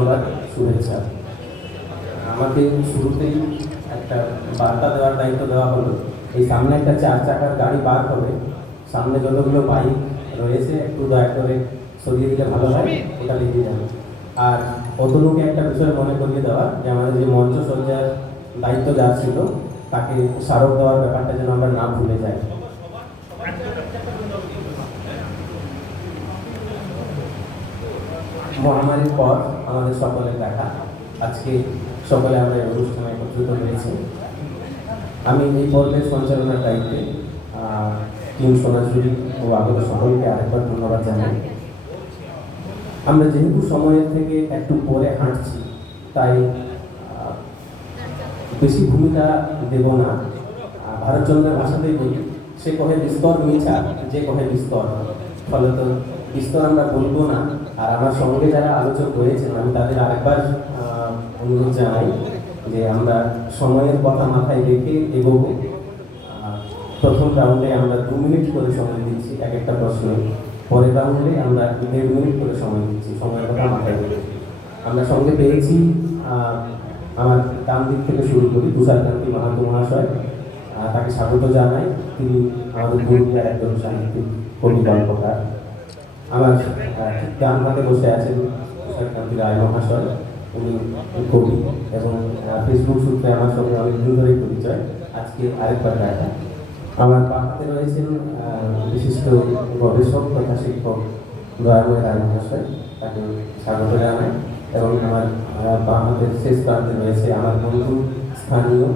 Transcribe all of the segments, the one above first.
ধন্যবাদ, শুভেচ্ছা। আমাকে শুরুতেই একটা বার্তা দেওয়ার দায়িত্ব দেওয়া হলো। এই সামনে একটা 4 চাকার গাড়ি বার হবে, সামনে যতগুলো বাইক রয়েছে একটু দয়া করে সরিয়ে দিলে ভালো হয়, ওটা লিখে যাবে। আর অতনুকে একটা বিষয় মনে করিয়ে দেওয়া যে আমাদের যে মঞ্চ সজ্জার দায়িত্ব যার ছিল তাকে স্মারক দেওয়ার ব্যাপারটা যেন আমরা না ভুলে যাই। মহামারীর পর আমাদের সকলের দেখা, আজকে সকলে আমরা এই অনুষ্ঠানে একত্রিত হয়েছি। আমি এই পর্বের সঞ্চালনার দায়িত্বে টিম সোনাঝুরি ও আগত সকলকে আরেকবার ধন্যবাদ জানাই। আমরা যেহেতু সময়ের থেকে একটু পরে হাঁটছি, তাই বেশি ভূমিকা দেব না। ভারতচন্দ্রের ভাষাতেই বলি, সে কহে বিস্তর মিছা, যে কহে বিস্তর। ফলত বিস্তর আমরা বলবো না। আর আমার সঙ্গে যারা আলোচক রয়েছেন, আমি তাদের আরেকবার অনুরোধ জানাই যে আমরা সময়ের কথা মাথায় রেখে এগোবো। প্রথম রাউন্ডে আমরা 2 মিনিট করে সময় দিচ্ছি এক একটা প্রশ্ন, পরের রাউন্ডে আমরা 1.5 মিনিট করে সময় দিচ্ছি, সময়ের কথা মাথায় রেখে। আমরা সঙ্গে পেয়েছি, আমার ডান দিক থেকে শুরু করি, তুষারকান্তি মাহাতো মহাশয়। তাকে স্বাগত জানাই। তিনি আমাদের পুরুলিয়ার একজন সাহিত্যিক, কবি, গল্পকার। আমার ডান হাতে বসে আছেন তুষারকান্তি রায় মহাশয়, উনি কবি এবং ফেসবুক সূত্রে আমার সঙ্গে অনেকদিন ধরেই পরিচয়, আজকে আরেকবার দেখা। আমার বাঁ হাতে রয়েছেন বিশিষ্ট গবেষক তথা শিক্ষক দয়াময় রায় মহাশয়, তাকে স্বাগত জানাই। এবং আমার বাঁ হাতের শেষ প্রান্তে রয়েছে আমার বন্ধু, স্থানীয়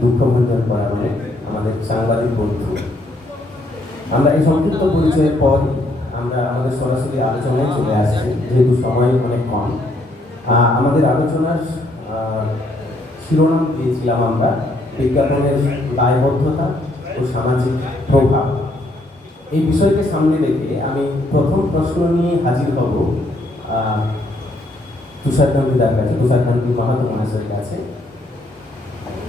দুঃখভঞ্জন পরায়ণে আমাদের সাংবাদিক বন্ধু। আমরা এই সংক্ষিপ্ত পরিচয়ের পর আমরা আমাদের সরাসরি আলোচনায় চলে আসছি, যেহেতু সময় অনেক কম। আমাদের আলোচনার শিরোনাম দিয়েছিলাম আমরা বিজ্ঞাপনের দায়বদ্ধতা ও সামাজিক প্রভাব। এই বিষয়কে সামনে রেখে আমি প্রথম প্রশ্ন নিয়ে হাজির হব তুষারকান্তিদার কাছে, তুষারকান্তি মাহাতো মহাশয়ের কাছে।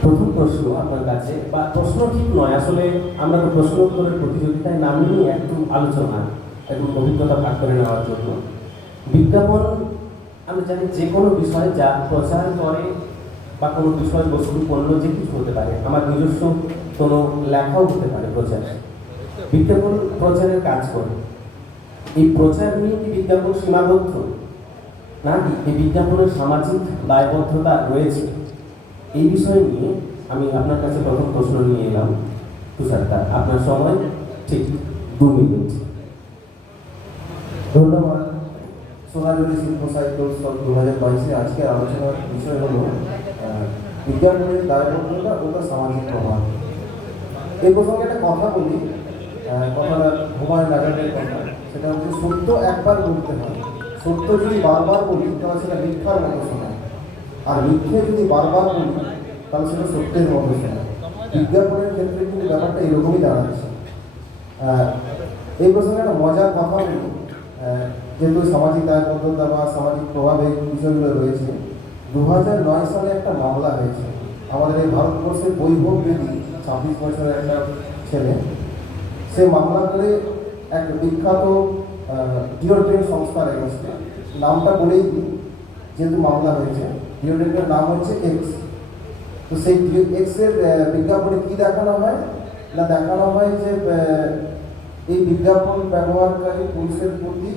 প্রথম প্রশ্ন আপনার কাছে, বা প্রশ্ন ঠিক নয়, আসলে আমরা তো প্রশ্ন উত্তরের প্রতিযোগিতায় নামিনি, একটু আলোচনা, একটু অভিজ্ঞতা ভাগ করে নেওয়ার জন্য। বিজ্ঞাপন আমি জানি যে কোনো বিষয় যা প্রচার করে বা কোনো বিষয়বস্তু, পণ্য, যে কিছু হতে পারে, আমার নিজস্ব কোনো লেখাও হতে পারে প্রচার। বিজ্ঞাপন প্রচারের কাজ করে। এই প্রচার নিয়ে কি বিজ্ঞাপন সীমাবদ্ধ, নাকি এই বিজ্ঞাপনের সামাজিক দায়বদ্ধতা রয়েছে? এই বিষয় নিয়ে আমি আপনার কাছে প্রথম প্রশ্ন নিয়ে এলাম। তুষারদা, আপনার সময় ঠিক 2 মিনিট। ধন্যবাদ। সোনাঝুরি শিল্প সাহিত্য উৎসব 2022 আজকের আলোচনার বিষয় হলো বিজ্ঞাপনের দায়বদ্ধতা ও তার সামাজিক প্রভাব। এই প্রসঙ্গে একটা কথা বলি, কথাটা হুমায়ুন আজাদের কথা। সেটা হচ্ছে, সত্য একবার বলতে হয়, সত্য যদি বারবার বলি তাহলে সেটা মিথ্যার মতো শোনায়, আর মিথ্যে যদি বারবার বলি তাহলে সেটা সত্যের মতো শোনায়। বিজ্ঞাপনের ক্ষেত্রে কিন্তু ব্যাপারটা এরকমই দাঁড়াচ্ছে। এই প্রসঙ্গে একটা মজার কথা বলি, যেহেতু সামাজিক দায়বদ্ধতা বা সামাজিক প্রভাবে বিষয়গুলো রয়েছে। 2009 সালে একটা মামলা হয়েছে আমাদের এই ভারতবর্ষের বৈভব বেদী, 26 বছরের একটা ছেলে। সে মামলা করে এক বিখ্যাত ডিওড্রেন্ট সংস্থার এগেন্স্টে, নামটা বলেই দিই যেহেতু মামলা হয়েছে। ডিওড্রেন্টের নাম হচ্ছে এক্স। তো সেই এক্সের বিজ্ঞাপনে কী দেখানো হয় না, দেখানো হয় যে এই বিজ্ঞাপন ব্যবহারকারী পুরুষের প্রতি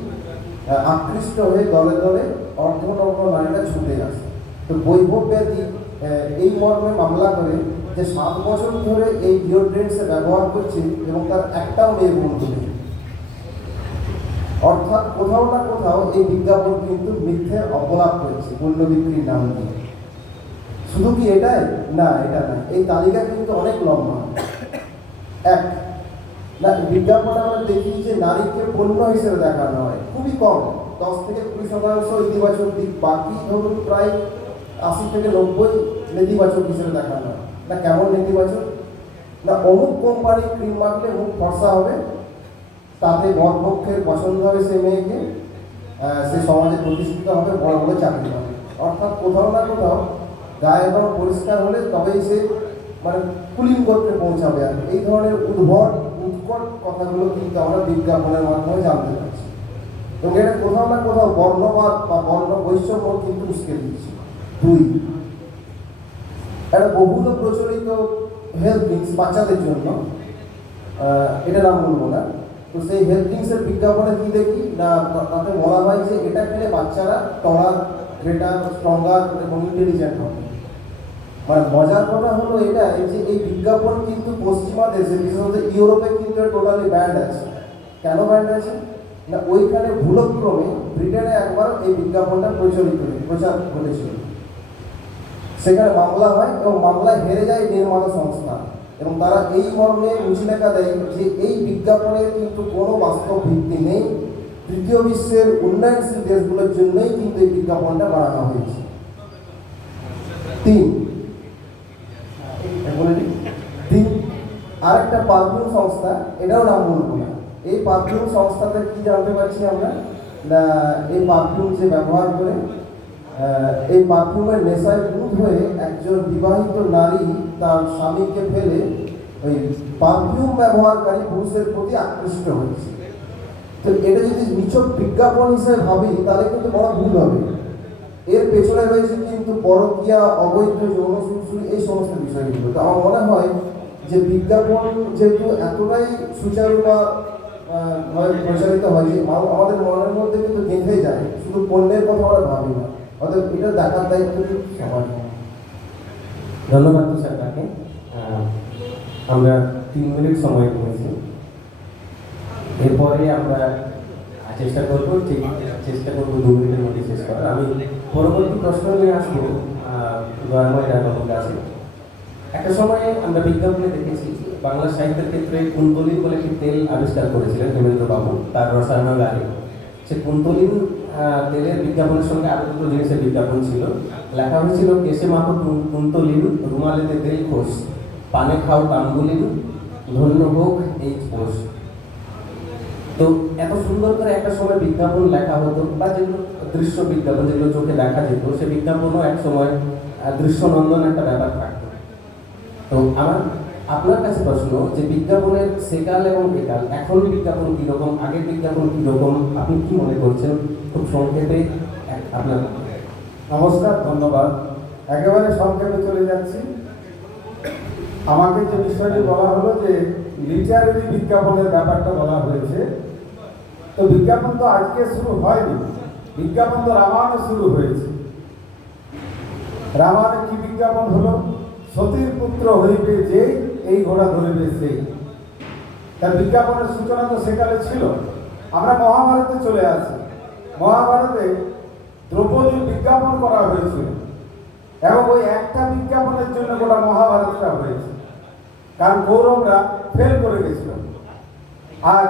আকৃষ্ট হয়ে দলে দলে অর্ধনগ্ন নারীরা ছুটে আসে। তো বৈভব ব্যাধি এই মর্মে মামলা করে যে 7 বছর ধরে এই ডিওড্রেন্টস ব্যবহার করছে এবং তার একটাও মেয়ে বন্ধু নেই। অর্থাৎ কোথাও না কোথাও এই বিজ্ঞাপন কিন্তু মিথ্যের অপলাপ করছে পণ্য বিক্রির নাম দিয়ে। শুধু কি এটাই? না, এটা না। এই তালিকা কিন্তু অনেক লম্বা। এক না, বিজ্ঞাপনে আমরা দেখি যে নারীকে পণ্য হিসেবে দেখানো হয় খুবই কম, 10 থেকে 20% ইতিবাচক দিক, বাকি ধরুন প্রায় 80 থেকে 90 নেতিবাচক হিসেবে দেখানো হয়। না, কেমন নেতিবাচক? না, অমুক কোম্পানির ক্রিম মাখলে মুখ ফর্সা হবে, তাতে বরপক্ষের পছন্দ হবে সে মেয়েকে, সে সমাজে প্রতিষ্ঠিত হবে, বড় বড় চাকরি পাবে। অর্থাৎ কোথাও না কোথাও গায়ে রং পরিষ্কার হলে তবেই সে মানে কুলিং করতে পৌঁছাবে। আর এই ধরনের উদ্ভট উৎকট কথাগুলো কিন্তু আমরা বিজ্ঞাপনের মাধ্যমে জানতে পারছি। এবং এটা কোথাও না কোথাও বর্ণবাদ বা বর্ণ বৈষম্য কিন্তু উস্কে দিচ্ছে। দুই, একটা বহুল প্রচলিত হেলথ ড্রিঙ্কস বাচ্চাদের জন্য, এটা নাম বলবো না, তো সেই হেলথ ড্রিঙ্কসের বিজ্ঞাপনে কি দেখি না, তাতে বলা হয় যে এটা খেলে বাচ্চারা টলার, গ্রেটার, স্ট্রঙ্গার এবং ইন্টেলিজেন্ট হবে। মানে মজার কথা হলো এটা যে এই বিজ্ঞাপন কিন্তু পশ্চিমা দেশে, বিশেষত ইউরোপে কিন্তু টোটালি ব্যান্ড আছে। কেন ব্যান্ড আছে না, ওইখানে ভুলক্রমে ব্রিটেনে একবার এই বিজ্ঞাপনটা প্রচার ঘটেছিল। সেখানে মামলা হয় এবং মামলায় হেরে যায় নির্মাতা সংস্থা, এবং তারা এই মর্মে রুচিলেখা দেয় যে এই বিজ্ঞাপনের কিন্তু কোনো বাস্তব ভিত্তি নেই, তৃতীয় বিশ্বের উন্নয়নশীল দেশগুলোর জন্যই কিন্তু এই বিজ্ঞাপনটা বানানো হয়েছে। তিন, আরেকটা পারফিউম সংস্থা, এটাও নাম বলবো না, এই পারফিউম সংস্থাতে কি জানতে পারছি আমরা না, এই পারফিউম যে ব্যবহার করে এই পারফিউমের নেশায় বুঁদ হয়ে একজন বিবাহিত নারী তার স্বামীকে ফেলে ওই পারফিউম ব্যবহারকারী পুরুষের প্রতি আকৃষ্ট হয়েছে। তো এটা যদি নিছক বিজ্ঞাপন হিসেবে ভাবি তাহলে কিন্তু বড় ভুল হবে। এর পেছনে রয়েছে কিন্তু পরকীয়া, অবৈধ যৌন সুশ্রী, এই সমস্ত বিষয়গুলো। তো আমার মনে হয় যে বিজ্ঞাপন যেহেতু এতটাই সুচারু বা ভাবে প্রচারিত হয় যে আমাদের মনের মধ্যে কিন্তু গেঁথে যায়, শুধু পণ্যের কথা আমরা ভাবি না, অর্থাৎ এটা দেখার দায়িত্ব সবার। ধন্যবাদ তুষার কাকে। আমরা 3 মিনিট সময় নিয়েছি, এরপরে আমরা চেষ্টা করবো 2 মিনিটের মধ্যে শেষ করার। আমি পরবর্তী প্রশ্ন নিয়ে আসবো দয়াময় রায়বাবুর কাছে। একটা সময়ে আমরা বিজ্ঞাপনে দেখেছি বাংলা সাহিত্যের ক্ষেত্রে কুন্তলিন বলে একটি তেল আবিষ্কার করেছিলেন হেমেন্দ্রবাবু তার রসায়নাগারে। সে কুন্তলিন তেলের বিজ্ঞাপনের সঙ্গে আরো দুটো জিনিসের বিজ্ঞাপন ছিল। লেখা হয়েছিল কেশে মাখো কুন্তলিন, রুমালেতে তেল ঘোষ, পানে খাও কাঙ্গুলিন, ধন্য হোক এই ঘোষ। তো এত সুন্দর করে একটা সময় বিজ্ঞাপন লেখা হতো, বা যেগুলো দৃশ্য বিজ্ঞাপন যেগুলো চোখে দেখা যেত, সে বিজ্ঞাপনও এক সময় দৃশ্যনন্দন একটা ব্যাপার থাকতো। তো আপনার কাছে প্রশ্ন যে বিজ্ঞাপনের সেকাল এবং একাল, এখন বিজ্ঞাপন কীরকম, আগের বিজ্ঞাপন কীরকম, আপনি কি মনে করছেন খুব সংক্ষেপে আপনার? নমস্কার, ধন্যবাদ। একেবারে সংক্ষেপে চলে যাচ্ছি। আমাকে যে বিষয়টি বলা হলো যে লিটারেরি বিজ্ঞাপনের ব্যাপারটা বলা হয়েছে, তো বিজ্ঞাপন তো আজকে শুরু হয়নি, বিজ্ঞাপন তো রামায়ণে শুরু হয়েছে। রামায়ণে কি বিজ্ঞাপন হলো? সতীর পুত্র হইবে যে, এই ঘোড়া ধরিবে সেই। তার বিজ্ঞাপনের সূচনা তো সেকালে ছিল। আমরা মহাভারতে চলে আসি। মহাভারতে দ্রৌপদীর বিজ্ঞাপন করা হয়েছিল, এবং ওই একটা বিজ্ঞাপনের জন্য গোটা মহাভারতটা হয়েছে, কারণ কৌরবরা ফেল করে গেছিল আর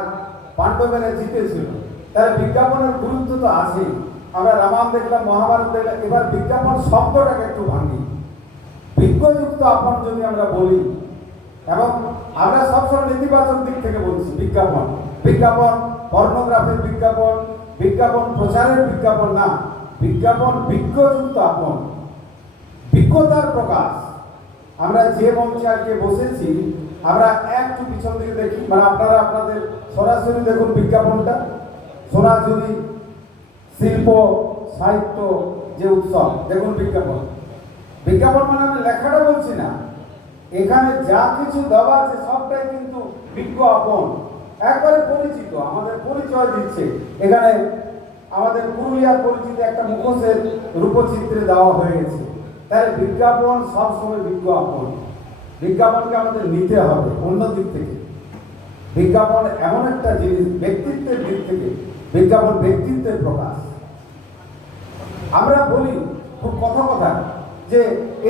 পাণ্ডবেরা জিতেছিল। তাহলে বিজ্ঞাপনের গুরুত্ব তো আছেই। আমরা রামায়ণ দেখলাম, মহাভারত দেখলাম, এবার বিজ্ঞাপন শব্দটাকে একটু ভাঙি। বিজ্ঞযুক্ত আপন যদি আমরা বলি, এবং আমরা সবসময় নেতিবাচক দিক থেকে বলছি বিজ্ঞাপন, বিজ্ঞাপন পর্নোগ্রাফির বিজ্ঞাপন, বিজ্ঞাপন প্রচারের বিজ্ঞাপন না, বিজ্ঞাপন বিজ্ঞযুক্ত আপন, বিজ্ঞতার প্রকাশ। আমরা যে মঞ্চে আজকে বসেছি, আমরা একটু পিছন দিকে দেখি, মানে আপনারা আপনাদের সরাসরি দেখুন বিজ্ঞাপনটা। সোনাঝুরি শিল্প সাহিত্য যে উৎসব, দেখুন বিজ্ঞাপন। বিজ্ঞাপন মানে আমি লেখাটা বলছি না, এখানে যা কিছু দেওয়া আছে সবটাই কিন্তু বিজ্ঞাপন, একবারে পরিচিত, আমাদের পরিচয় দিচ্ছে। এখানে আমাদের পুরুলিয়ার পরিচিত একটা মুখোশের রূপচিত্রে দেওয়া হয়ে গেছে। তাহলে বিজ্ঞাপন সবসময় বিজ্ঞাপন। বিজ্ঞাপনকে আমাদের নিতে হবে অন্য দিক থেকে। বিজ্ঞাপন এমন একটা জিনিস, ব্যক্তিত্বের দিক থেকে বিজ্ঞাপন ব্যক্তিত্বের প্রকাশ। আমরা বলি খুব কথা যে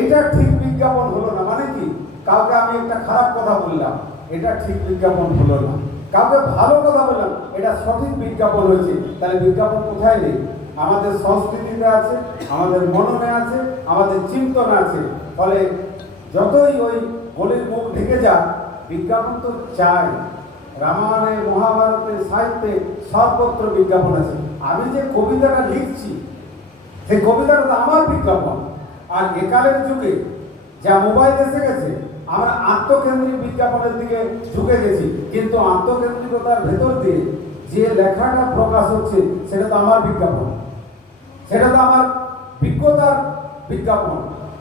এটা ঠিক বিজ্ঞাপন হলো না, মানে কি, কাউকে আমি একটা খারাপ কথা বললাম, এটা ঠিক বিজ্ঞাপন হলো না। কাউকে ভালো কথা বললাম, এটা সঠিক বিজ্ঞাপন হয়েছে। তাহলে বিজ্ঞাপন কোথায় নেই? আমাদের সংস্কৃতিতে আছে, আমাদের মননে আছে, আমাদের চিন্তনে আছে। ফলে যতই ওই গলির মুখ ঢেকে যাক, বিজ্ঞাপন তো চাই। রামায়ণে, মহাভারতে, সাহিত্যে সর্বত্র বিজ্ঞাপন আছে। আমি যে কবিতাটা লিখছি, সেই কবিতাটা তো আমার বিজ্ঞাপন। আর একালের যুগে যা মোবাইল এসে গেছে, আমরা আত্মকেন্দ্রিক বিজ্ঞাপনের দিকে ঝুঁকে গেছি, কিন্তু আত্মকেন্দ্রিকতার ভেতর দিয়ে যে লেখাটা প্রকাশ হচ্ছে সেটা তো আমার বিজ্ঞাপন, সেটা তো আমার বিজ্ঞতার বিজ্ঞাপন।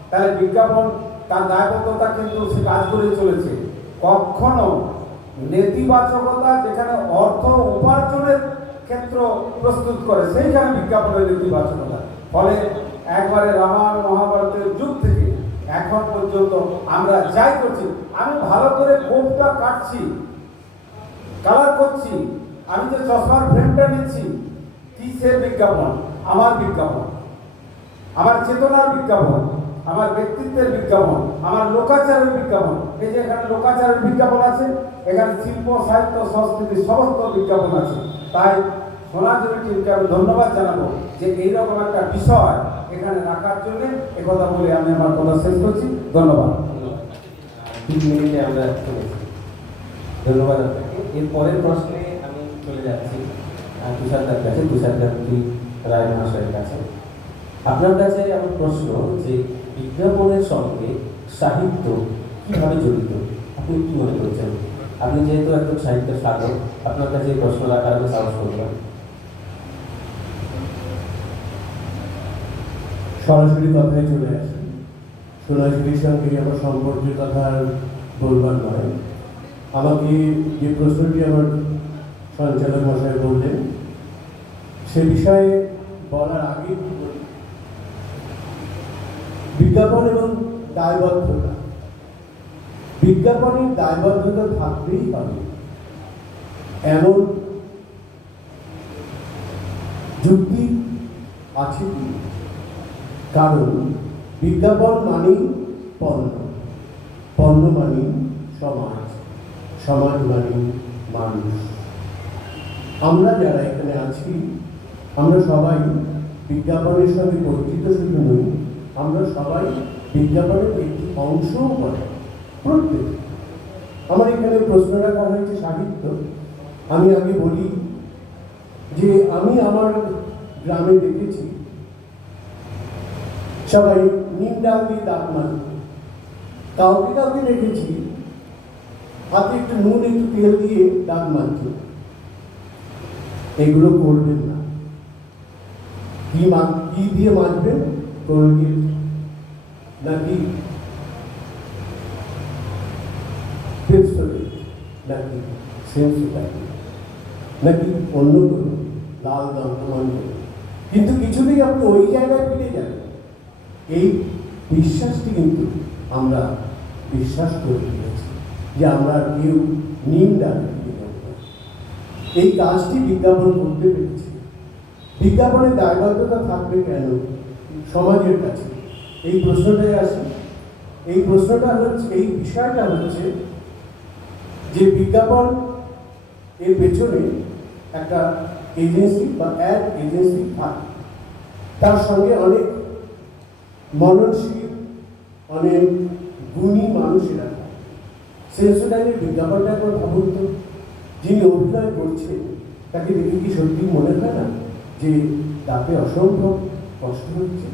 তাহলে বিজ্ঞাপন তার দায়বদ্ধতা কিন্তু সে কাজ করে চলেছে। কখনো নেতিবাচকতা যেখানে অর্থ উপার্জনের ক্ষেত্র প্রস্তুত করে সেইখানে বিজ্ঞাপনের নেতিবাচকতা। ফলে একবারে রামায়ণ মহাভারতের যুগ থেকে এখন পর্যন্ত আমরা যাই করছি, আমি ভালো করে কোপটা কাটছি, কালার করছি, আমি যে চশমার ফ্রেমটা নিচ্ছি, কিসের বিজ্ঞাপন? আমার বিজ্ঞাপন, আমার চেতনার বিজ্ঞাপন, আমার ব্যক্তিত্বের বিজ্ঞাপন, আমার লোকাচারের বিজ্ঞাপন। এই যে এখানে লোকাচারের বিজ্ঞাপন আছে, এখানে শিল্প সাহিত্য সংস্কৃতি সমস্ত বিজ্ঞাপন আছে। তাই সোনাঝুরি টিমকে আমি ধন্যবাদ জানাবো যে এইরকম একটা বিষয় এখানে রাখার জন্য। একথা বলে আমি আমার কথা শেষ করছি। ধন্যবাদ। 3 মিনিটে আমরা শুনেছি। ধন্যবাদ আপনাকে। এর পরের প্রশ্নে আমি চলে যাচ্ছি তুষারদার কাছে, তুষারকান্তি রায় মহাশয়ের কাছে। আপনার কাছে আমার প্রশ্ন যে বিজ্ঞাপনের সঙ্গে সাহিত্য কিভাবে জড়িত, আপনি কি মনে করছেন? আপনি যেহেতু একজন সাহিত্য সাধক, আপনার কাছে এই প্রশ্ন রাখার আমি সাহস করলাম। সরাসরি কথায় চলে আসি। সোনাঝুরির সঙ্গে আমার সম্পর্কের কথা আর বলবার নয়। আমাকে যে প্রশ্নটি আমার সঞ্চালক মশাই বললেন সে বিষয়ে বলার আগে বিজ্ঞাপন এবং দায়বদ্ধতা, বিজ্ঞাপনের দায়বদ্ধতা থাকতেই হবে এমন যুক্তি আছে কি? কারণ বিজ্ঞাপন মানেই পণ্য, পণ্য মানেই সমাজ, সমাজ মানেই মানুষ। আমরা যারা এখানে আছি আমরা সবাই বিজ্ঞাপনের সঙ্গে পরিচিত শুধু নই, আমরা সবাই বিজ্ঞাপনের একটি অংশও করে প্রত্যেক। আমার এখানে প্রশ্ন রাখা হয়েছে সাহিত্য। আমি আগে বলি যে আমি আমার গ্রামে দেখেছি সবাই নিম ডাল দিয়ে দাঁত মাজত। কাউকে কাউকে দেখেছি হাতে একটু নুন একটু তেল দিয়ে দাঁত মাজত। এগুলো করবেন না। কি দিয়ে মাজবেন? কোলগেট নাকি পেপসোডেন্ট নাকি সেন্সোডাইন নাকি অন্য কোনো লাল দন্তমান। কিন্তু কিছুতেই আপনি ওই জায়গায় ফিরে যাবেন। এই বিশ্বাসটি কিন্তু আমরা বিশ্বাস করে দিয়েছি যে আমরা কেউ নিম ডালে ফিরে যাব না। এই কাজটি বিজ্ঞাপন করতে পেরেছি। বিজ্ঞাপনের দায়বদ্ধতা থাকবে কেন সমাজের কাছে? এই প্রশ্নটাই আসে। এই প্রশ্নটা হচ্ছে, এই বিষয়টা হচ্ছে যে বিজ্ঞাপন এর পেছনে একটা এজেন্সি বা অ্যাড এজেন্সি থাকে, তার সঙ্গে অনেক মননশীল অনেক গুণী মানুষেরা। সেন্সোডাইনের বিজ্ঞাপনটা একবার ভাবুন তো, যিনি অভিনয় করছেন তাকে দেখে কি সত্যি মনে হয় না যে তাকে অসম্ভব কষ্ট হচ্ছে?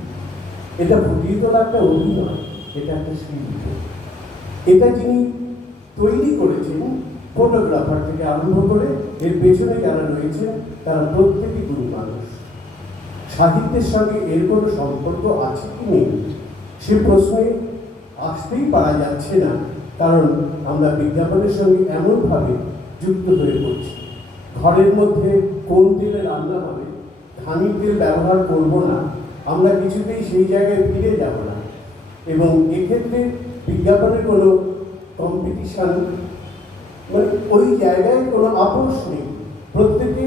এটা ফুটিয়ে তোলা একটা অভিনয়, এটা একটা শিল্প। এটা যিনি তৈরি করেছেন ফটোগ্রাফার থেকে আরম্ভ করে এর পেছনে যারা রয়েছেন তারা প্রত্যেকই গুণী মানুষ। সাহিত্যের সঙ্গে এর কোনো সম্পর্ক আছে কি নেই সে প্রশ্নে আসতেই পারা যাচ্ছে না, কারণ আমরা বিজ্ঞাপনের সঙ্গে এমনভাবে যুক্ত হয়ে পড়ছি। ঘরের মধ্যে কোন তেলে রান্না হবে, ধানের তেল ব্যবহার করব না, আমরা কিছুতেই সেই জায়গায় ফিরে যাব না। এবং এক্ষেত্রে বিজ্ঞাপনের কোনো কম্পিটিশান মানে ওই জায়গায় কোনো আপোষ নেই। প্রত্যেকে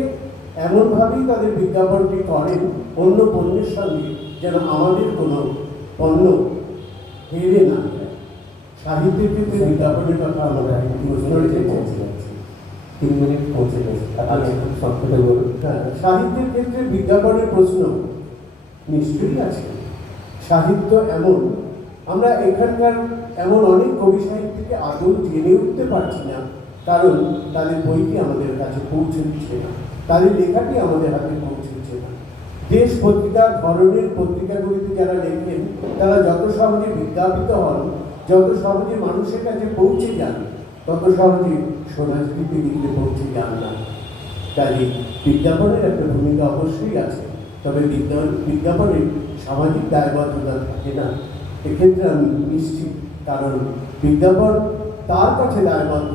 এমনভাবেই তাদের বিজ্ঞাপনটি করেন অন্য পণ্যের সঙ্গে যেন আমাদের কোনো পণ্য হেরে না যায়। সাহিত্যের ক্ষেত্রে বিজ্ঞাপনের কথা আমরা 3 মিনিট পৌঁছে গেছে। আপনি খুব সংক্ষেপে বলুন। হ্যাঁ, সাহিত্যের ক্ষেত্রে বিজ্ঞাপনের প্রশ্ন নিশ্চয়ই আছে। সাহিত্য এমন, আমরা এখানকার এমন অনেক কবি সাহিত্যকে আদৌ জেনে উঠতে পারছি না, কারণ তাদের বইটি আমাদের কাছে পৌঁছে দিচ্ছে না, তাদের লেখাটি আমাদের হাতে পৌঁছে দিচ্ছে না। দেশ পত্রিকার ধরনের পত্রিকাগুলিতে যারা লেখেন তারা যত সহজে বিজ্ঞাপিত হন, যত সহজে মানুষের কাছে পৌঁছে যান, তত সহজে সোনাঝুরিতে লিখতে পৌঁছে যান না। কাজে বিজ্ঞাপনের একটা ভূমিকা অবশ্যই আছে, তবে বিজ্ঞাপনের সামাজিক দায়বদ্ধতা থাকে না এক্ষেত্রে আমি নিশ্চিত, কারণ বিজ্ঞাপন তার কাছে দায়বদ্ধ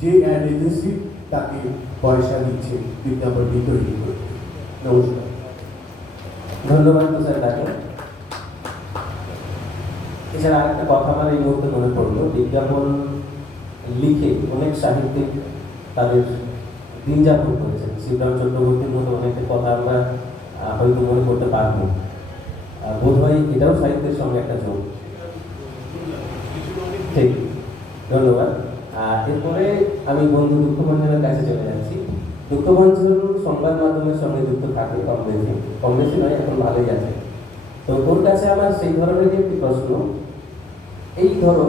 যে অ্যাড এজেন্সি তাকে পয়সা দিচ্ছে বিজ্ঞাপনটি তৈরি করতে। নমস্কার। ধন্যবাদ তো স্যার তাকে। এছাড়া আরেকটা কথা আমার এই মুহূর্তে মনে পড়লো, বিজ্ঞাপন লিখে অনেক সাহিত্যিক তাদের দিন যাপন করেছেন। শিবরাম চক্রবর্তীর মতো অনেকের কথা আমরা হয়তো মনে করতে পারবো। বোধ হয় এটাও সাহিত্যের সঙ্গে একটা যোগ। ঠিক, ধন্যবাদ। এরপরে আমি বন্ধু দুঃখভঞ্জনের কাছে চলে যাচ্ছি। দুঃখভঞ্জন সংবাদ মাধ্যমের সঙ্গে যুক্ত থাকে কম বেশি নয়, এখন ভালোই আছে। তো ওর কাছে আমার সেই ধরনের একটি প্রশ্ন, এই ধরো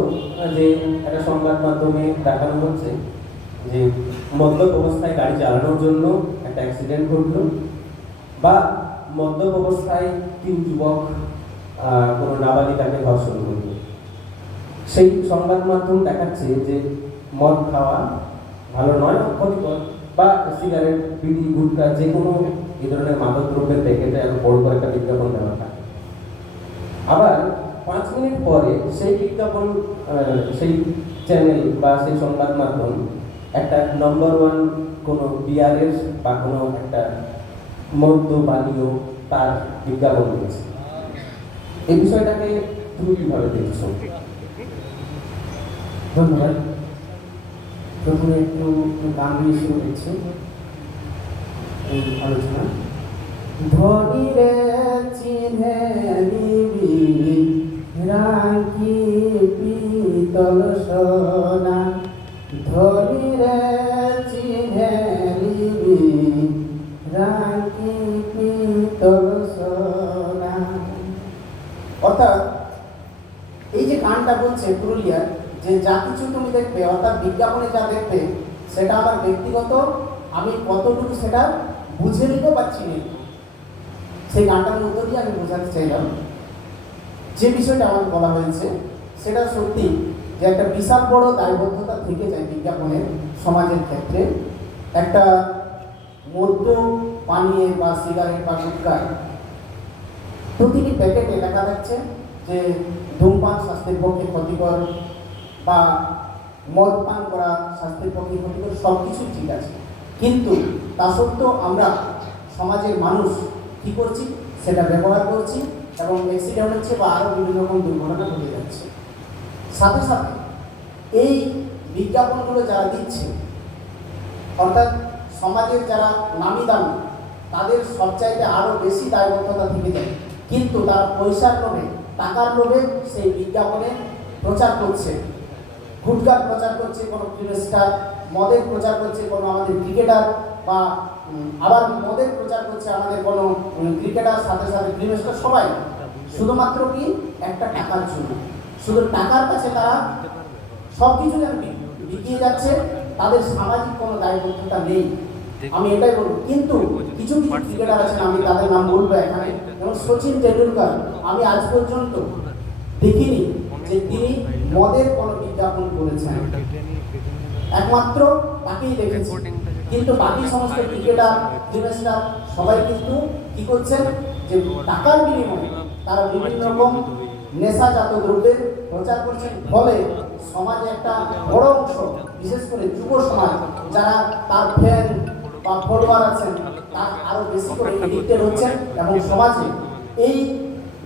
যে একটা সংবাদ মাধ্যমে দেখানো হচ্ছে যে মদ্যপ অবস্থায় গাড়ি চালানোর জন্য একটা অ্যাক্সিডেন্ট ঘটলো, বা মদ্যপ অবস্থায় 3 যুবক কোনো নাবালিকাকে ধর্ষণ করলো। সেই সংবাদ মাধ্যম দেখাচ্ছে যে মদ খাওয়া ভালো নয়, ক্ষতিকর, বা সিগারেট, বিড়ি, গুটখা যে কোনো এই ধরনের মাদক দ্রব্যের প্যাকেটে এত বড় করে একটা বিজ্ঞাপন দেওয়া থাকে। আবার 5 মিনিট পরে সেই বিজ্ঞাপন, সেই চ্যানেল বা সেই সংবাদ মাধ্যম একটা নম্বর 1 কোনো বিয়ারের বা কোনো একটা মদ্য পানীয় তার বিজ্ঞাপন দিয়েছে। এই বিষয়টাকে তুমি কিভাবে দেখছো? ধন্যবাদ। প্রথমে একটু গান দিয়ে শুরু করছি এই আলোচনা। ধনী রে চিনে নিবি রাখি পিতল সোনা, ধনী রে চিনে নিবি রাখি পিতল সোনা। অর্থাৎ এই যে গানটা বলছে পুরুলিয়ার, যে যা কিছু তুমি দেখবে, অর্থাৎ বিজ্ঞাপনে যা দেখবে সেটা আমার ব্যক্তিগত, আমি কতটুকু সেটা বুঝে নিতে পারছি না, সেই গানটার মধ্য দিয়ে আমি বোঝাতে চাইলাম। যে বিষয়টা আমাকে বলা হয়েছে সেটা সত্যি যে একটা বিশাল বড় দায়বদ্ধতা থেকে যায় বিজ্ঞাপনের সমাজের ক্ষেত্রে। একটা মদ্য পানীয় বা সিগারেট বা গুটখা প্রতিটি প্যাকেটে লেখা থাকছে যে ধূমপান স্বাস্থ্যের পক্ষে ক্ষতিকর, বা মদ পান করা স্বাস্থ্যের পক্ষে ক্ষতিকর, সব কিছু ঠিক আছে, কিন্তু তা সত্ত্বেও আমরা সমাজের মানুষ কী করছি, সেটা ব্যবহার করছি এবং অ্যাক্সিডেন্ট হচ্ছে বা আরও বিভিন্ন রকম দুর্ঘটনা ঘটে যাচ্ছে। সাথে সাথে এই বিজ্ঞাপনগুলো যারা দিচ্ছে, অর্থাৎ সমাজের যারা নামি দামি, তাদের সবচাইতে আরও বেশি দায়বদ্ধতা থেকে যায়, কিন্তু তারা পয়সার লোভে, টাকার লোভে সেই বিজ্ঞাপনে প্রচার করছে। গুটখার প্রচার করছে কোনো ফিল্ম স্টার, মদের প্রচার করছে কোনো আমাদের ক্রিকেটার, বা আবার মদের প্রচার করছে আমাদের কোনো ক্রিকেটার, সাথে সাথে ফিল্ম স্টার, সবাই শুধুমাত্র কি একটা টাকার জন্য, শুধু টাকার কাছে তারা সব কিছু যেন বিকিয়ে যাচ্ছে, তাদের সামাজিক কোনো দায়বদ্ধতা নেই, আমি এটাই বলবো। কিন্তু কিছু কিছু ক্রিকেটার আছেন, আমি তাদের নাম বলবো এখানে, যেমন সচিন টেন্ডুলকার, আমি আজ পর্যন্ত দেখিনি যে তিনি মদের কোনো বিজ্ঞাপন করেছেন, একমাত্র তাকেই দেখেছি। কিন্তু বাকি সমস্ত ক্রিকেটার, ফিল্মস্টার সবাই কিন্তু কি করছেন, যে টাকার বিনিময়ে তারা বিভিন্ন রকম নেশাজাত দ্রব্যের প্রচার করছেন, ফলে সমাজে একটা বড় অংশ, বিশেষ করে যুব সমাজ যারা তার ফ্যান বা ফলোয়ার আছেন, তার আরো বেশি করে এডিক্টেড হচ্ছেন, এবং সমাজে এই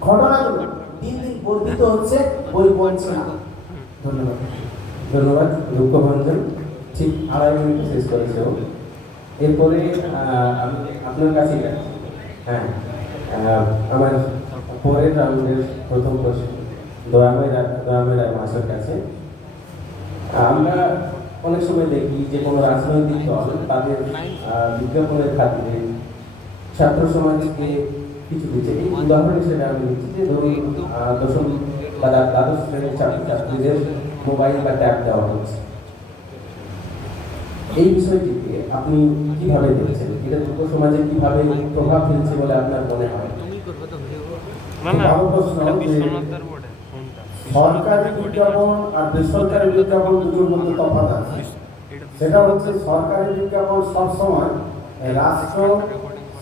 ঘটনাগুলো দিন দিন বর্ধিত হচ্ছে, বই বলছে না। ধন্যবাদ। ধন্যবাদ দুঃখভঞ্জন। ঠিক 2.5 মিনিটে শেষ করেছে ও। এরপরে আমি আপনার কাছে যাচ্ছি। হ্যাঁ, আমার পরের রাউন্ডের প্রথম প্রশ্ন দয়াময় রায় মাসের কাছে। আমরা অনেক সময় দেখি যে কোনো রাজনৈতিক দল তাদের বিজ্ঞাপনের খাতিরে ছাত্র সমাজকে কিছু দিচ্ছে। এই উদাহরণ হিসেবে আমি দিচ্ছি যে ধরুন 10ম বা 12শ শ্রেণীর ছাত্রছাত্রীদের মোবাইল বা ট্যাব দেওয়া হচ্ছে। এই বিষয়টিকে আপনি কিভাবে দেখছেন? এটা যুব সমাজে কিভাবে প্রভাব ফেলছে বলে আপনার মনে হয়? ভালো প্রশ্ন। সরকারি বিজ্ঞাপন আর বেসরকারি বিজ্ঞাপন দুটোর মধ্যে তফাৎ আছে। সেটা হচ্ছে সরকারি বিজ্ঞাপন সবসময় রাষ্ট্র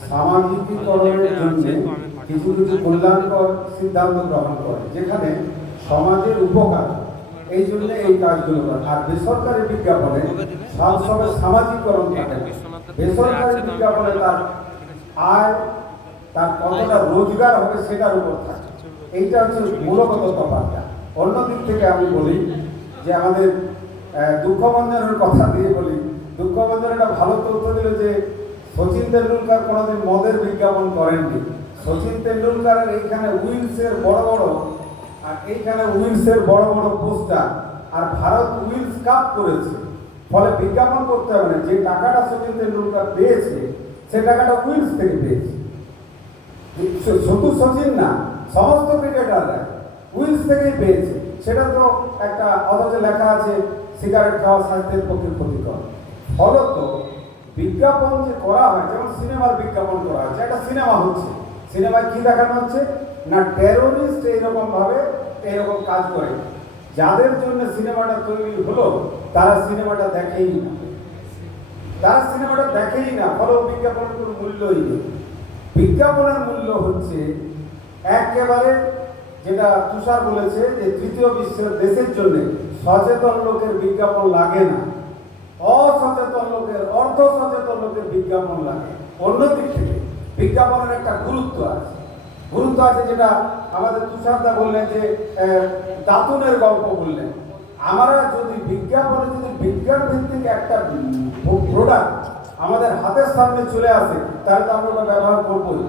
সামাজিকীকরণের জন্য কিছু কিছু কল্যাণকর সিদ্ধান্ত গ্রহণ করে, যেখানে সমাজের উপকার, এই জন্য এই কাজগুলো করে। আর বেসরকারি বিজ্ঞাপনে সবসময় সামাজিককরণ থাকে না। বেসরকারি বিজ্ঞাপনে তার আয়, তার কতটা রোজগার হবে সেটার উপর থাকে। এইটা হচ্ছে মূলগত তফাৎটা। অন্য দিক থেকে আমি বলি যে আমাদের দুঃখভঞ্জনের কথা দিয়ে বলি, দুঃখভঞ্জন একটা ভালো তথ্য দিল যে সচিন তেন্ডুলকার কোনোদিন মদের বিজ্ঞাপন করেননি। সচিন তেন্ডুলকারের এইখানে উইলসের বড় বড়, আর এইখানে উইলসের বড় বড় পোস্টার, আর ভারত উইলস কাপ করেছে। ফলে বিজ্ঞাপন করতে হবে না, যে টাকাটা সচিন তেন্ডুলকার পেয়েছে সে টাকাটা উইলস থেকে পেয়েছে। শুধু সচিন না, সমস্ত ক্রিকেটাররা উইলস থেকেই পেয়েছে। সেটা তো একটা অথচ লেখা আছে সিগারেট খাওয়া স্বাস্থ্যের পক্ষে ক্ষতিকর। ফলত বিজ্ঞাপন যে করা হয়, যেমন সিনেমার বিজ্ঞাপন করা হচ্ছে, একটা সিনেমা হচ্ছে, সিনেমায় কি দেখানো হচ্ছে না টেরোরিস্ট এইরকম ভাবে এইরকম কাজ করে। যাদের জন্য সিনেমাটা তৈরি হলো তারা সিনেমাটা দেখেই না, তারা সিনেমাটা দেখেই না। ফলে বিজ্ঞাপনের কোনো মূল্যই নেই। বিজ্ঞাপনের মূল্য হচ্ছে একেবারে যেটা তুষার বলেছে যে তৃতীয় বিশ্বের দেশের জন্য সচেতন লোকের বিজ্ঞাপন লাগে না, অসচেতন লোকের, অর্ধ সচেতন লোকের বিজ্ঞাপন লাগে। অন্যদিক থেকে বিজ্ঞাপনের একটা গুরুত্ব আছে, গুরুত্ব আছে যেটা আমাদের তুষারদা বললেন যে দাতুনের গল্প বললেন। আমরা যদি বিজ্ঞাপনে যদি বিজ্ঞান ভিত্তিক একটা প্রোডাক্ট আমাদের হাতের সামনে চলে আসে তাহলে তো আমরা ওটা ব্যবহার করবোই,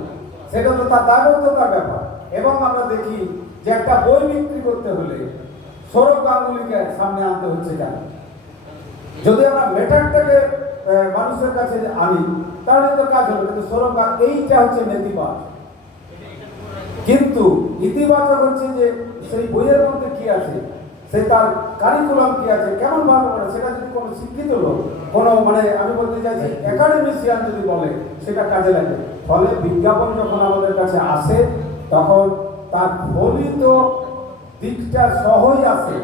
সেটা তো তার দায়বদ্ধতার ব্যাপার। এবং আমরা দেখি যে একটা বই বিক্রি করতে হলে সৌরভ গাঙ্গুলিকে সামনে আনতে হচ্ছে কেন? যদি আমরা মেটারটাকে মানুষের কাছে আনি তাহলে তো কাজ হবে। কিন্তু সৌরভ এইটা হচ্ছে নেতিবাচক। কিন্তু ইতিবাচক হচ্ছে যে সেই বইয়ের মধ্যে কি আছে, সে তার কারিকুলাম কি আছে, কেমন ভাবে করে, সেটা যদি কোনো শিক্ষিত লোক, কোনো মানে আমি বলতে চাইছি একাডেমিশিয়ান যদি বলে সেটা কাজে লাগে। ফলে বিজ্ঞাপন যখন আমাদের কাছে আসে তখন তার ফলিত দিকটা সহই আসে,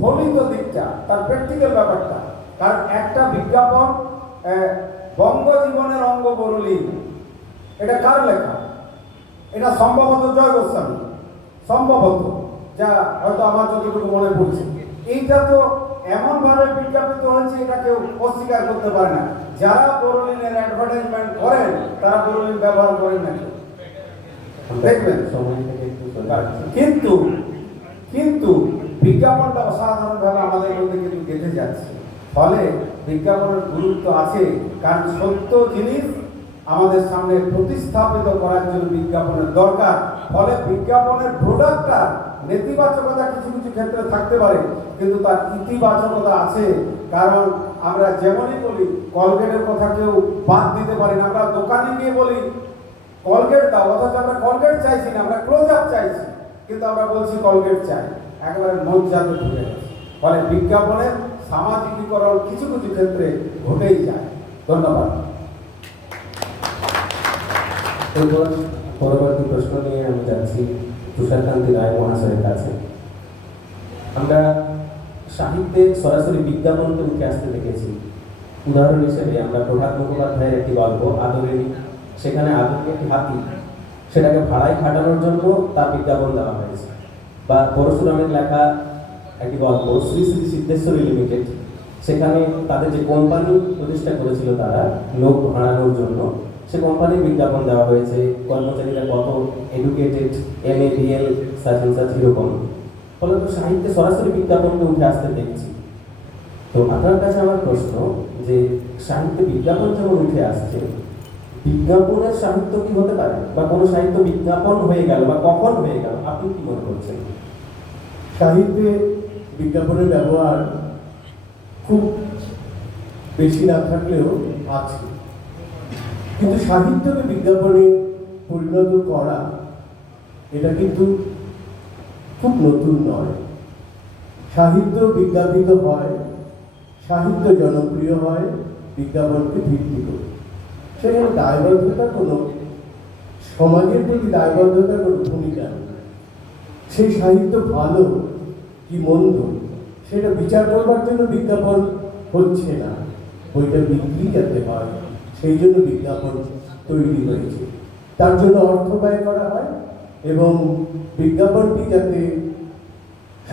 ফলিত দিকটা তার প্র্যাকটিক্যাল ব্যাপারটা। কারণ একটা বিজ্ঞাপন বঙ্গজীবনের অঙ্গ বরলি, এটা কার লেখা? এটা সম্ভবত জয় গোস্বামী, সম্ভবত, যা হয়তো আমার যতটুকু মনে পড়ছে। এইটা তো এমন ভাবে বিজ্ঞাপিত হয়েছে এটা কেউ অস্বীকার করতে পারে না। যারা বরলিনের অ্যাডভার্টাইজমেন্ট করেন তারা বরলিন ব্যবহার করেন না, দেখবেন সময় থেকে একটু চলে আসছে। কিন্তু কিন্তু বিজ্ঞাপনটা অসাধারণভাবে আমাদের মধ্যে কিন্তু গেঁথে যাচ্ছে। ফলে বিজ্ঞাপনের গুরুত্ব আছে, কারণ সত্য জিনিস আমাদের সামনে প্রতিস্থাপিত করার জন্য বিজ্ঞাপনের দরকার। ফলে বিজ্ঞাপনের প্রোডাক্টটা নেতিবাচকতা কিছু কিছু ক্ষেত্রে থাকতে পারে, কিন্তু তার ইতিবাচকতা আছে। কারণ আমরা যেমনই বলি কলগেটের কথা কেউ বাদ দিতে পারি না। আমরা দোকানে গিয়ে বলি কলগেট দাও, অথচ আমরা কলগেট চাইছি না, আমরা ক্লোজ আপ চাইছি, কিন্তু আমরা বলছি কলগেট চাই, একেবারে নজ্জাতে ঢুকে গেছে। ফলে বিজ্ঞাপনের সামাজিকীকরণ কিছু কিছু ক্ষেত্রে ঘটেই যায়। ধন্যবাদ। এরপর পরবর্তী প্রশ্ন নিয়ে আমি যাচ্ছি তুষারকান্তি রায় মহাশয়ের কাছে। আমরা সাহিত্যে সরাসরি বিজ্ঞাপনকে উঠে আসতে দেখেছি। উদাহরণ হিসেবে আমরা প্রভাত মুখোপাধ্যায়ের একটি গল্প আদরেরই, সেখানে আদরের একটি হাতি, সেটাকে ভাড়ায় খাটানোর জন্য তার বিজ্ঞাপন দেওয়া হয়েছে। বা পরশুরামের লেখা একটি গল্প শ্রী শ্রী সিদ্ধেশ্বরী লিমিটেড, সেখানে তাদের যে কোম্পানি প্রতিষ্ঠা করেছিল তারা লোক ভাড়ানোর জন্য, সে কোম্পানির বিজ্ঞাপন দেওয়া হয়েছে। কর্মচারীরা কত এডুকেটেড, MA BL সাচ এরকম। ফলত সাহিত্যে সরাসরি বিজ্ঞাপনকে উঠে আসতে দেখছি। তো আপনার কাছে আমার প্রশ্ন যে সাহিত্যে বিজ্ঞাপন যেমন উঠে আসছে, বিজ্ঞাপনের সাহিত্য কি হতে পারে, বা কোনো সাহিত্য বিজ্ঞাপন হয়ে গেল বা কখন হয়ে গেল, আপনি কি মনে করছেন? সাহিত্যে বিজ্ঞাপনের ব্যবহার খুব বেশি না থাকলেও আছে, কিন্তু সাহিত্যকে বিজ্ঞাপনে পরিণত করা এটা কিন্তু খুব নতুন নয়। সাহিত্য বিজ্ঞাপিত হয়, সাহিত্য জনপ্রিয় হয় বিজ্ঞাপনকে ভিত্তি করে। সেখানে দায়বদ্ধতা কোনো, সমাজের প্রতি দায়বদ্ধতার কোনো ভূমিকা নেই। সেই সাহিত্য ভালো কি মন্দ সেটা বিচার করবার জন্য বিজ্ঞাপন হচ্ছে না, বইটা বিক্রি যাতে হয় সেই জন্য বিজ্ঞাপন তৈরি হয়েছে। তার জন্য অর্থ ব্যয় করা হয় এবং বিজ্ঞাপনটি যাতে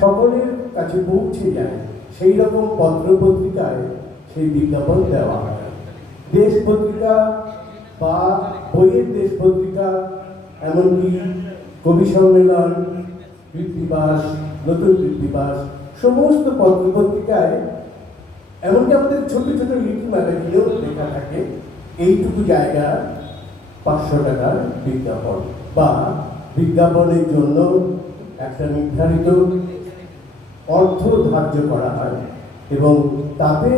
সকলের কাছে পৌঁছে যায় সেই রকম পত্রপত্রিকায় সেই বিজ্ঞাপন দেওয়া হয়। দেশ পত্রিকা বা বইয়ের দেশ পত্রিকা, এমনকি কবি সম্মেলন, কৃত্তিবাস, নতুন কৃত্তিবাস, সমস্ত পত্রপত্রিকায়, এমনকি আমাদের ছোট ছোট লিটল ম্যাগাজিনেও লেখা থাকে এইটুকু জায়গা 500 টাকার বিজ্ঞাপন, বা বিজ্ঞাপনের জন্য একটা নির্ধারিত অর্থ ধার্য করা হয় এবং তাতে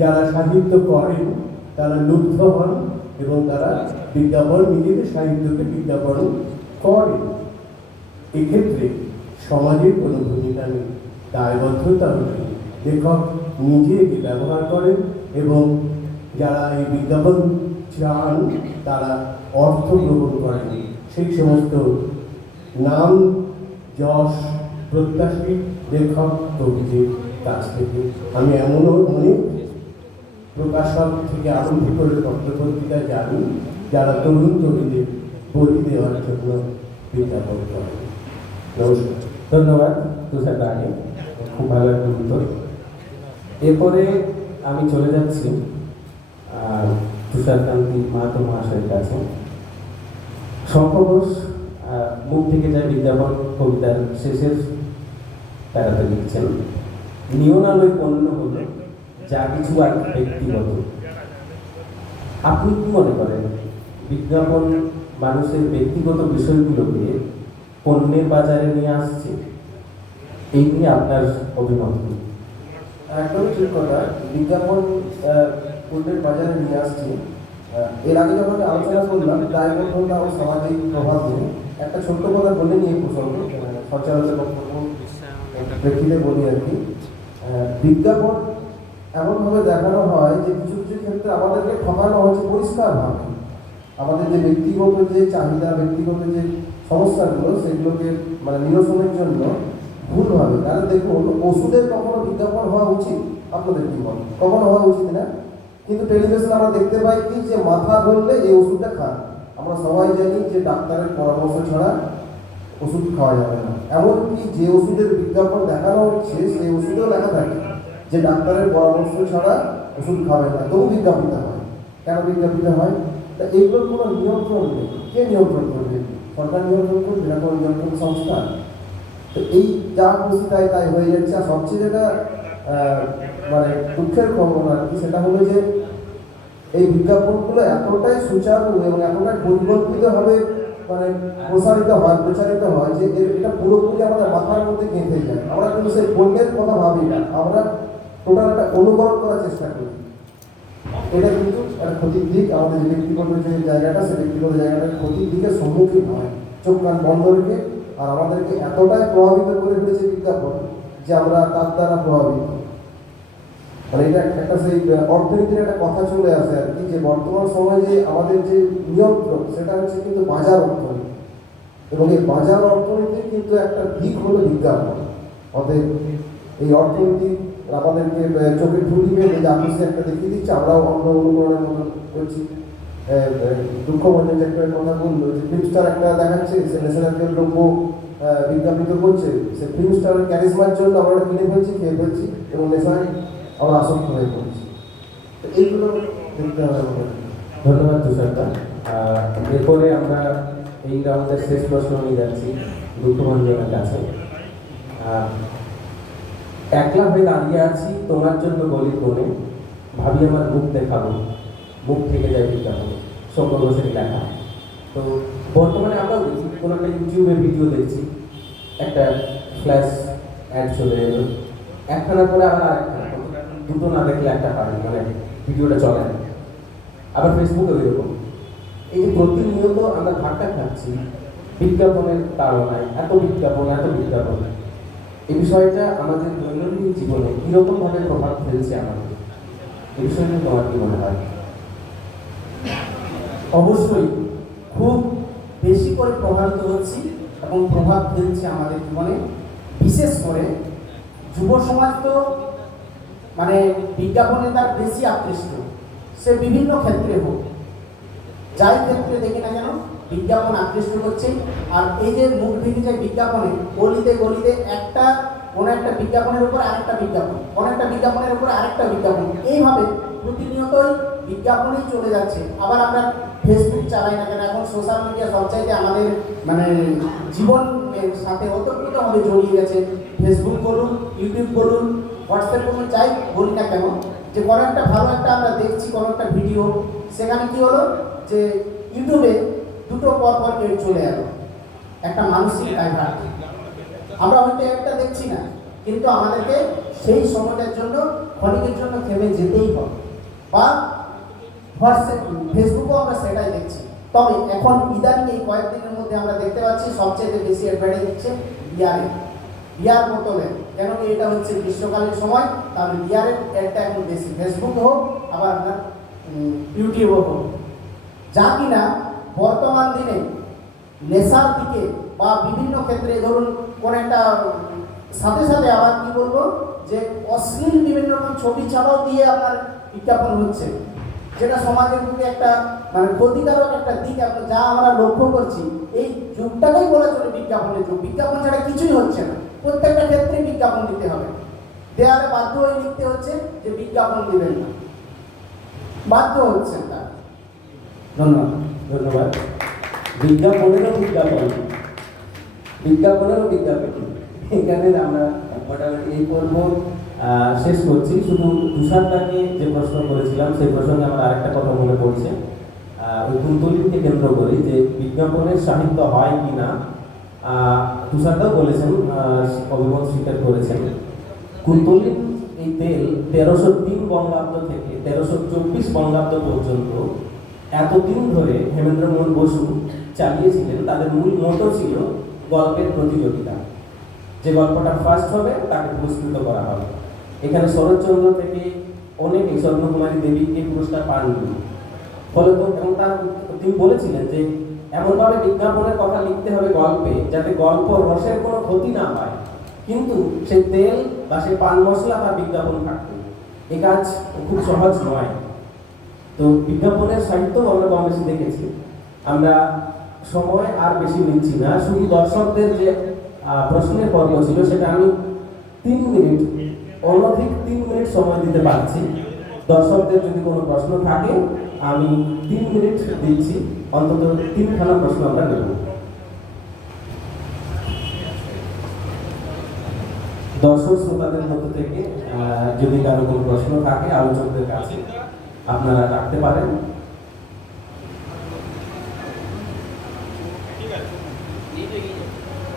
যারা সাহিত্য করেন তারা লুব্ধ হন এবং তারা বিজ্ঞাপন, নিজেদের সাহিত্যকে বিজ্ঞাপন করেন। এক্ষেত্রে সমাজের কোনো ভূমিকা নেই, দায়বদ্ধতা নেই। লেখক নিজে এটি ব্যবহার করেন এবং যারা এই বিজ্ঞাপন চান তারা অর্থ গ্রহণ করেন সেই সমস্ত নাম যশ প্রত্যাশী লেখক কবিদের কাছ থেকে। আমি এমনও অনেক প্রকাশক থেকে আরম্ভ করে পত্রপত্রিকা জানি যারা তরুণ তরুণীদের বলি দেওয়ার জন্য বিজ্ঞাপন করেন। নমস্কার। ধন্যবাদ তুষার দাঁড়িয়ে, খুব ভালো একটা উত্তর। এরপরে আমি চলে যাচ্ছি তুষারকান্তি মাহাতো মহাশয়ের কাছে। শঙ্খ ঘোষ মুখ থেকে যায় বিজ্ঞাপন কবিতার শেষের প্যারাতে লিখছেন, নিয়নালয় পণ্য হলো যা কিছু আর ব্যক্তিগত। আপনি কি মনে করেন বিজ্ঞাপন মানুষের ব্যক্তিগত বিষয়গুলোকে পণ্যের বাজারে নিয়ে আসছে? এই নিয়ে আপনার অভিমত কি? একদমই ঠিক কথা। বিজ্ঞাপন পণ্যের বাজারে নিয়ে আসছে। এর আগে যখন আমি আলোচনা করলাম দায়বদ্ধতা ও সামাজিক প্রভাব নিয়ে, একটা ছোট্ট কথা বলে নিয়ে প্রসঙ্গে সচরাচর বক্তব্য প্রেক্ষিতে বলি আর কি। বিজ্ঞাপন এমনভাবে দেখানো হয় যে কিছু কিছু ক্ষেত্রে আমাদেরকে ঠকানো হচ্ছে পরিষ্কারভাবে। আমাদের যে ব্যক্তিগত যে চাহিদা, ব্যক্তিগত যে সমস্যাগুলো সেগুলোকে মানে নিরসনের জন্য ভুলভাবে। কারণ দেখুন, ওষুধের কখনো বিজ্ঞাপন হওয়া উচিত, আপনাদের কি মনে কখনো হওয়া উচিত না? কিন্তু টেলিভিশনে আমরা দেখতে পাই কি যে মাথা ধরলে এই ওষুধটা খান। আমরা সবাই জানি যে ডাক্তারের পরামর্শ ছাড়া ওষুধ খাওয়া যাবে না। এমনকি যে ওষুধের বিজ্ঞাপন দেখানো হচ্ছে সেই ওষুধেও লেখা থাকে যে ডাক্তারের পরামর্শ ছাড়া ওষুধ খাবেন না, তবু বিজ্ঞাপিত হয়। কেন বিজ্ঞাপিত হয়? তা এইগুলোর কোনো নিয়ন্ত্রণ নেই। কে নিয়ন্ত্রণ করবে? সরকার নিয়ন্ত্রণ করবে না, কোনো নিয়ন্ত্রণ সংস্থা? তো এই যা খুশি তাই তাই হয়ে যাচ্ছে। আর সবচেয়ে যেটা মানে দুঃখের খবর আর কি, সেটা হলো যে এই বিজ্ঞাপনগুলো এতটাই সুচারু এবং এতটাই পরিকল্পিতভাবে মানে প্রচারিত হয় যে এটা পুরোপুরি আমাদের মাথার মধ্যে গেঁথে যায়। আমরা কিন্তু সেই পণ্যের কথা ভাবি না, আমরা টোটাল একটা অনুকরণ করার চেষ্টা করি। এটা কিন্তু একটা ক্ষতির দিক। আমাদের যে ব্যক্তিগত যে জায়গাটা, সেই ব্যক্তিগত জায়গাটা ক্ষতির দিকে সম্মুখীন হয়। চোখ কান বন্ধ রেখে আর আমাদেরকে এতটাই প্রভাবিত করে ফেলেছে বিজ্ঞাপন যে আমরা তার দ্বারা প্রভাবিত। মানে এটা একটা সেই অর্থনীতির একটা কথা চলে আসে আর কি, যে বর্তমান সময়ে যে আমাদের যে নিয়ন্ত্রণ সেটা হচ্ছে কিন্তু বাজার অর্থনীতি, এবং এই বাজার অর্থনীতির কিন্তু একটা দিক হলো বিজ্ঞাপন। অতএব এই অর্থনীতি আমাদেরকে চোখে ঠুলি মেরে যে আপনি একটা দেখিয়ে দিচ্ছে, আমরাও অন্য অনুকরণের মতো করছি। দুঃখমঞ্জন একটা কথা বললো যে ফিল্মস্টার একটা দেখাচ্ছে, সে ন্যাশনাল দ্রব্য বিজ্ঞাপিত করছে, সে ফিল্মস্টারের ক্যারিজমার জন্য আমরা কিনে ফেলছি, খেয়ে ফেলছি এবং নেশায় আমরা আসক্ত হয়ে পড়ছি। তো এইগুলো দেখতে হবে। ধন্যবাদ তুষারদা। এরপরে আমরা এই রাউন্ডের শেষ প্রশ্ন নিয়ে যাচ্ছি দুঃখমঞ্জনের কাছে। একলা হয়ে দাঁড়িয়ে আছি তোমার জন্য গলির কোণে, ভাবি আমার মুখ দেখাবো, মুখ থেকে যায় বিজ্ঞাপন। শঙ্খ ঘোষের লেখা। তো বর্তমানে আমরা কোনো একটা ইউটিউবে ভিডিও দেখছি, একটা ফ্ল্যাশ অ্যাড চলে এলো, একখানার পরে আবার আরেকখানা, দুটো না দেখলে একটা হয় মানে ভিডিওটা চলে না। আবার ফেসবুকেও এরকম। এই যে প্রতিনিয়ত আমরা ধাক্কা খাচ্ছি বিজ্ঞাপনের তাড়নায়, এত বিজ্ঞাপন। এই বিষয়টা আমাদের দৈনন্দিন জীবনে কীরকমভাবে প্রভাব ফেলছে আমাদের, এই বিষয়টা তোমার কি মনে হয়? অবশ্যই খুব বেশি করে প্রভাবিত হচ্ছি এবং প্রভাব ফেলছে আমাদের জীবনে। বিশেষ করে যুব সমাজ তো মানে বিজ্ঞাপনে তার বেশি আকৃষ্ট। সে বিভিন্ন ক্ষেত্রে হোক, যাই ক্ষেত্রে দেখি না কেন বিজ্ঞাপন আকৃষ্ট করছে। আর এই যে মুখ ভেঙে যায় বিজ্ঞাপনে, গলিতে গলিতে কোনো একটা বিজ্ঞাপনের উপর আরেকটা বিজ্ঞাপন, কোনো একটা বিজ্ঞাপনের উপর আরেকটা বিজ্ঞাপন, এইভাবে প্রতিনিয়তই বিজ্ঞাপনই চলে যাচ্ছে। আবার আমরা ফেসবুক চালাই না কেন, এখন সোশ্যাল মিডিয়া সবচাইতে আমাদের মানে জীবনের সাথে ওতপ্রোতভাবে জড়িয়ে গেছে। ফেসবুক বলুন, ইউটিউব বলুন, হোয়াটসঅ্যাপ বলুন, যাই বলি না কেন, যে কোনো একটা ভালো একটা আমরা দেখছি কোনো একটা ভিডিও, সেখানে কি হলো যে ইউটিউবে দুটো পরপর এড চলে এলো, একটা মানসিক ডাইভার্ট। আমরা হয়তো একটা দেখছি না, কিন্তু আমাদেরকে সেই সময়টার জন্য ক্ষণিকের জন্য থেমে যেতেই হবে। বা হোয়াটসঅ্যাপ, ফেসবুকেও আমরা সেটাই দেখছি। তবে এখন ইদানিং এই কয়েকদিনের মধ্যে আমরা দেখতে পাচ্ছি সবচেয়ে বেশি অ্যাডভার্টাইজ দিচ্ছে বিয়ার বোতলের। কেন কি এটা হচ্ছে গ্রীষ্মকালীন সময়, তাহলে বিয়ারের অ্যাডটা এখন বেশি, ফেসবুক হোক আবার আপনার ইউটিউবও হোক, যা কিনা বর্তমান দিনে নেশার দিকে বা বিভিন্ন ক্ষেত্রে ধরুন কোন একটা সাথে সাথে আবার কি বলবো যে অশ্লীল বিভিন্ন রকম ছবি ছাড়াও দিয়ে আপনার বিজ্ঞাপন হচ্ছে, যেটা সমাজের প্রতি একটা মানে ক্ষতিকারক একটা দিক যা আমরা লক্ষ্য করছি। এই যুগটাকেই বলা চলে বিজ্ঞাপনের যুগ। বিজ্ঞাপন ছাড়া কিছুই হচ্ছে না, প্রত্যেকটা ক্ষেত্রে বিজ্ঞাপন দিতে হবে। দেয়ালে বাধ্য হয়ে লিখতে হচ্ছে যে বিজ্ঞাপন দিবেন না, বাধ্য হচ্ছেন তা। ধন্যবাদ। ধন্যবাদ। বিজ্ঞাপনেরও বিজ্ঞাপন এখানে আমরা মোটামুটি এই পর্ব শেষ করছি। শুধু তুষারদাকে যে প্রশ্ন করেছিলাম সেই প্রসঙ্গে আমার আরেকটা কথা মনে পড়ছে, ওই কুন্তলিকে কেন্দ্র করে যে বিজ্ঞাপনের সাহিত্য হয় কি না, তুষারদাও বলেছেন, অভিমত স্বীকার করেছেন। কুন্তলিন এই তেল 1303 বঙ্গাব্দ থেকে 1324 বঙ্গাব্দ পর্যন্ত এতদিন ধরে হেমেন্দ্রমোহন বসু চালিয়েছিলেন। তাদের মূল মোটো ছিল গল্পের প্রতিযোগিতা, যে গল্পটা ফার্স্ট হবে তাকে পুরস্কৃত করা হবে। এখানে শরৎচন্দ্র থেকে অনেকে, স্বর্ণকুমারী দেবীকে পুরস্কার পাননি। ফলে এবং তিনি বলেছিলেন যে এমনভাবে বিজ্ঞাপনের কথা লিখতে হবে গল্পে যাতে গল্প রসের কোনো ক্ষতি না হয়, কিন্তু সেই তেল বা সেই পান মশলা বা বিজ্ঞাপন থাকবে। এ কাজ খুব সহজ নয়। তো বিজ্ঞাপনের সাহিত্য আমরা কম বেশি দেখেছি। আমরা সময় আর বেশি নিচ্ছি না, শুধু দর্শকদের যে প্রশ্নের পর্ব ছিল সেটা আমি 3 মিনিট, অনধিক 3 মিনিট সময় দিতে পারছি। দর্শকদের যদি কোনো প্রশ্ন থাকে আমি 3 মিনিট দিচ্ছি, অন্তত 3খানা প্রশ্ন আমরা নেব। দর্শক শ্রোতাদের মধ্যে থেকে যদি কারো কোনো প্রশ্ন থাকে আলোচকদের কাছে আপনারা রাখতে পারেন।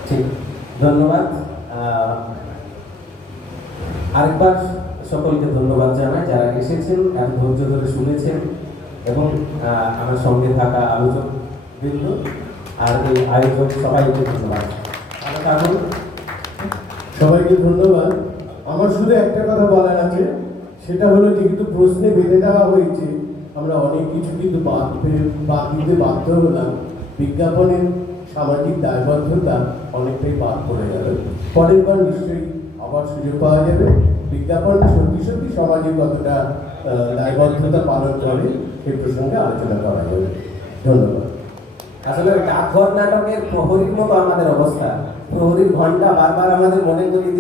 ঠিক, ধন্যবাদ। আরেকবার সকলকে ধন্যবাদ জানাই যারা এসেছেন, এত ধৈর্য ধরে শুনেছেন, এবং আমার সঙ্গে থাকা আলোচক বৃন্দ আর এই আয়োজক সবাইকে ধন্যবাদ। সবাইকে ধন্যবাদ। আমার শুধু একটা কথা বলার আছে, সেটা হলো যেহেতু প্রশ্নে বেঁধে দেওয়া হয়েছে, আমরা অনেক কিছু কিন্তু বাদ দিতে বাধ্য হলাম। বিজ্ঞাপনের সামাজিক দায়বদ্ধতা অনেকটাই বাদ পড়ে যাবে। পরের বার নিশ্চয়ই আবার সুযোগ পাওয়া যাবে। বিজ্ঞাপন সত্যি সত্যি সমাজে কতটা দায়বদ্ধতা পালন করে সেই প্রসঙ্গে আলোচনা করা যাবে। ধন্যবাদ। আসলে ডাকঘর নাটকের প্রহরীর মতো আমাদের অবস্থা, প্রহরীর ঘন্টা বারবার আমাদের মনে করিয়ে